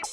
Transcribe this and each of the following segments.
शहर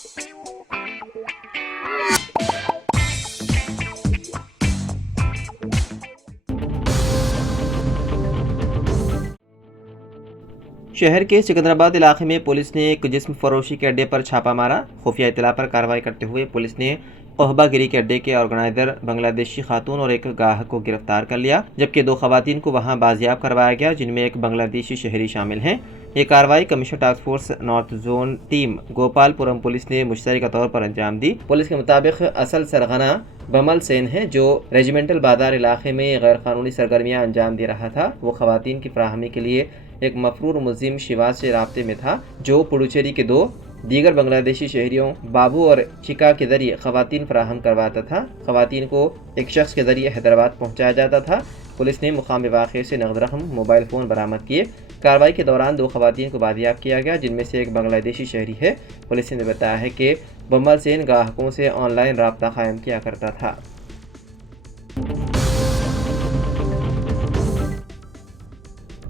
के सिकंदराबाद इलाके में पुलिस ने एक जिस्म फरोशी के अड्डे पर छापा मारा। खुफिया इत्तला पर कार्रवाई करते हुए पुलिस ने कहबागिरी के अड्डे के ऑर्गेनाइजर बांग्लादेशी खातून और एक ग्राहक को गिरफ्तार कर लिया, जबकि 2 खवातीन को वहां बाजियाब करवाया गया, जिनमें एक बांग्लादेशी शहरी शामिल हैं। ये कार्रवाई commissioner task force north zone team Gopalapuram police ने मुश्तरका तौर पर अंजाम दी। पुलिस के मुताबिक असल सरगना बमल सेन है, जो रेजिमेंटल बाजार इलाके में गैर कानूनी सरगर्मियाँ अंजाम दे रहा था। वो खवातीन की फराहमी के लिए एक मफरूर मुलजिम शिवाज से राब्ते में था, जो पुडुचेरी के 2 दीगर बांग्लादेशी शहरियों बाबू और चिका के जरिए खवातीन फराहम करवाता था। खवातीन को एक शख्स के जरिए हैदराबाद पहुंचाया जाता था। पुलिस ने मुकामी वाक़े से नगद रकम, मोबाइल फ़ोन बरामद किए। कार्रवाई के दौरान 2 खवातीन को बाजियाब किया गया, जिनमें से एक बांग्लादेशी शहरी है। पुलिस ने बताया है कि बम्बल सेन ग्राहकों से ऑनलाइन राब्ता कायम किया करता था।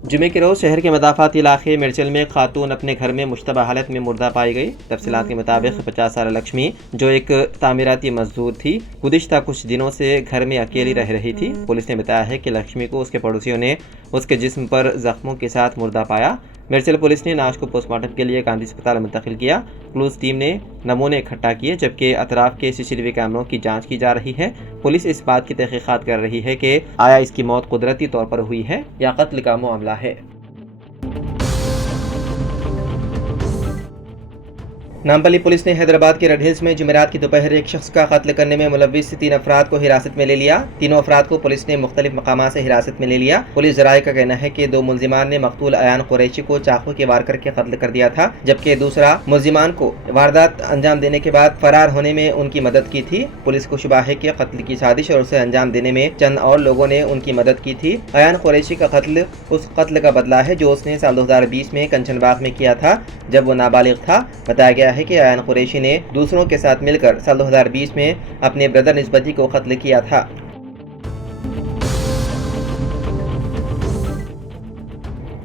जुमे के रोज़ शहर के मदाफ़ाती इलाके मिर्चल में खातून अपने घर में मुश्तबा हालत में मुर्दा पाई गई। तफसीलात के मुताबिक 50 साल लक्ष्मी, जो एक तामीराती मजदूर थी, गुज़िश्ता कुछ दिनों से घर में अकेली रह रही थी। पुलिस ने बताया है कि लक्ष्मी को उसके पड़ोसियों ने उसके जिस्म पर जख्मों के साथ मुर्दा पाया। मिर्चल पुलिस ने लाश को पोस्टमार्टम के लिए गांधी अस्पताल मुंतकिल किया। क्लूज टीम ने नमूने इकट्ठा किए, जबकि अतराफ के सीसीटीवी कैमरों की जांच की जा रही है। पुलिस इस बात की तहकीकात कर रही है कि आया इसकी मौत कुदरती तौर पर हुई है या कत्ल का मामला है। नामपल्ली पुलिस ने हैदराबाद के रेड हिल्स में जुमेरात की दोपहर एक शख्स का कत्ल करने में मुलव्विस 3 अफराद को हिरासत में ले लिया। तीनों अफराद को पुलिस ने मुख्तलिफ मकामात से हिरासत में ले लिया। पुलिस ज़राए का कहना है कि 2 मुलजिमान ने मकतूल अयान कुरैशी को चाकू के वार करके कत्ल कर दिया था, जबकि दूसरा मुलजिमान को वारदात अंजाम देने के बाद फरार होने में उनकी मदद की थी। पुलिस को शुबा है कि कत्ल की साजिश और उसे अंजाम देने में चंद और लोगों ने उनकी मदद की थी। अयान कुरैशी का कत्ल उस कत्ल का बदला है जो उसने साल 2020 में कंचनबाग में किया था, जब वो नाबालिग था। बताया गया है कि अयान कुरैशी ने दूसरों के साथ मिलकर साल 2020 में अपने ब्रदर निस्बती को कत्ल किया था।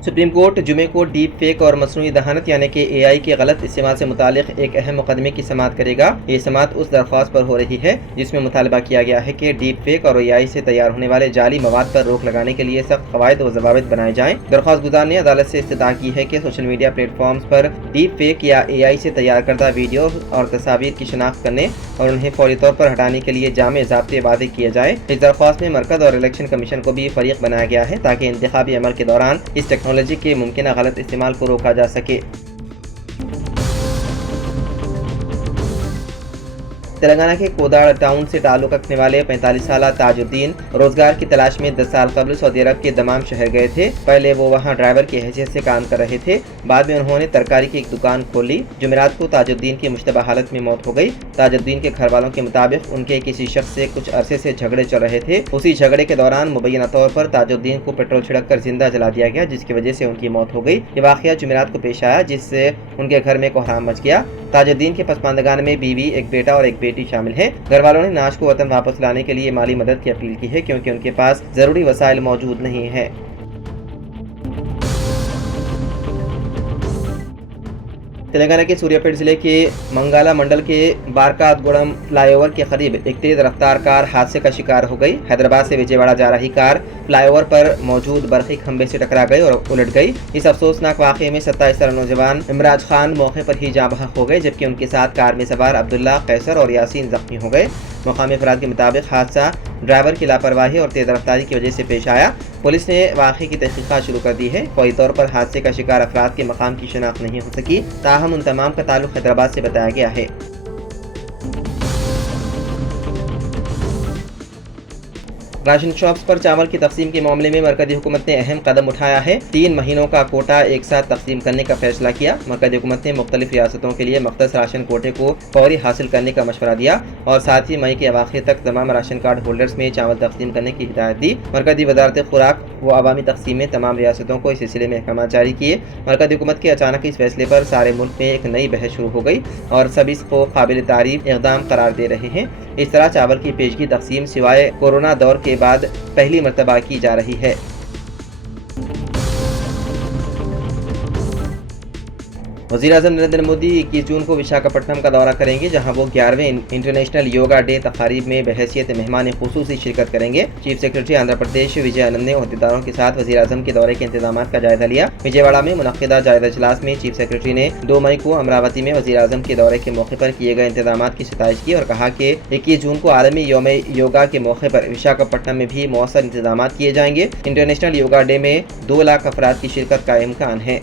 सुप्रीम कोर्ट जुमे को डीप फेक और मसनूई दहानत यानी कि AI के गलत इस्तेमाल से मुतालिक एक अहम मुकदमे की समाअत करेगा। ये समाअत उस दरख्वास्त पर हो रही है जिसमें मुतालबा किया गया है कि डीप फेक और AI से तैयार होने वाले जाली मवाद पर रोक लगाने के लिए सख्त कवायद और जवाबित बनाए जाएं। दरख्वास्त गुजार ने अदालत से इस्तदा की है कि सोशल मीडिया प्लेटफॉर्म्स पर डीप फेक या AI से तैयार करदा वीडियो और तस्वीर की शनाख्त करने और उन्हें फौरी तौर पर हटाने के लिए जामे ज़ाब्ते वादे किए जाए। इस दरख्वास्त में मरकज़ और इलेक्शन कमीशन को भी फरीक बनाया गया है ताकि इंतखाबी अमल के दौरान इस टेक्नोलॉजी के मुमकिन गलत इस्तेमाल को रोका जा सके। तेलंगाना के कोदाड़ टाउन से ताल्लुक़ रखने वाले 45 साल ताजुद्दीन रोजगार की तलाश में 10 साल कबल सऊदी अरब के दमाम शहर गए थे। पहले वो वहाँ ड्राइवर की हैसियत से काम कर रहे थे। बाद में उन्होंने तरकारी की एक दुकान खोली। जुमेरात को ताजुद्दीन की मुश्तबा हालत में मौत हो गई। ताजुद्दीन के घर वालों के मुताबिक उनके किसी शख्स से कुछ अरसे से झगड़े चल रहे थे। उसी झगड़े के दौरान मुबैना तौर पर ताजुद्दीन को पेट्रोल छिड़क कर जिंदा जला दिया गया, जिसकी वजह से उनकी मौत हो गई। ये वाक़या जुमेरात को पेश आया, जिससे उनके घर में कोहराम मच गया। ताजुद्दीन के पसमानदगान में बीवी, एक बेटा और एक बेटी शामिल है। घर वालों ने नाश को वतन वापस लाने के लिए माली मदद की अपील की है, क्योंकि उनके पास जरूरी वसाइल मौजूद नहीं है। तेलंगाना के सूर्यापेट जिले के मंगाला मंडल के बारकातगुड़म फ्लाईओवर के करीब एक तेज रफ्तार कार हादसे का शिकार हो गई। हैदराबाद से विजयवाड़ा जा रही कार फ्लाईओवर पर मौजूद बरकी खंभे से टकरा गई और उलट गई। इस अफसोसनाक वाक़े में 27 साल नौजवान इमराज खान मौके पर ही जाँ बहक हो गए, जबकि उनके साथ कार में सवार अब्दुल्ला, कैसर और यासीन जख्मी हो गए। मकामी अफराद के मुताबिक हादसा ड्राइवर की लापरवाही और तेज रफ्तारी की वजह से पेश आया। पुलिस ने वाक़े की तहकीकात शुरू कर दी है। फौरी तौर पर हादसे का शिकार अफराद के मकाम की शनाख्त नहीं हो सकी, ताहम उन तमाम का ताल्लुक हैदराबाद से बताया गया है। राशन शॉप्स पर चावल की तकसीम के मामले में मरकज़ी हुकूमत ने अहम कदम उठाया है। 3 महीनों का कोटा एक साथ तकसीम करने का फैसला किया। मरकज़ी हुकूमत ने मुख्तलिफ रियासतों के लिए मख्तस राशन कोटे को फौरी हासिल करने का मशवरा दिया और साथ ही मई के अवाखिर तक तमाम राशन कार्ड होल्डर्स में चावल तकसीम करने की हिदायत दी। मरकज़ी वज़ारत खुराक व अवामी तकसीम में तमाम रियासतों को इस सिलसिले में अहकाम जारी किए। मरकज़ी हुकूमत के अचानक इस फैसले पर सारे मुल्क में एक नई बहस शुरू हो गई और सब इसको काबिल तारीफ इक़दाम करार दे रहे हैं। इस तरह चावल की पेशगी तकसीम सिवाय कोरोना दौर के बाद पहली मर्तबा की जा रही है। वज़ीर-ए-आज़म नरेंद्र मोदी 21 जून को विशाखापट्टनम का दौरा करेंगे, जहां वो 11वें इंटरनेशनल योगा डे तकारीब में बहैसियत मेहमान खुसूसी शिरकत करेंगे। चीफ सेक्रेटरी आंध्र प्रदेश विजय आनंद ने अहदेदारों के साथ वज़ीर-ए-आज़म के दौरे के इंतजाम का जायजा लिया। विजयवाड़ा में मुनक्किदा जायजा इजलास में चीफ सेक्रेटरी ने 2 मई को अमरावती में वज़ीर-ए-आज़म के दौरे के मौके पर किए गए इंतजाम की सिताइश की और कहा कि 21 जून को आलमी यौम योगा के मौके पर विशाखापट्टनम में भी मौसर इंतजाम किए जाएंगे। इंटरनेशनल योगा डे में 2 लाख अफराद की शिरकत का इम्कान है।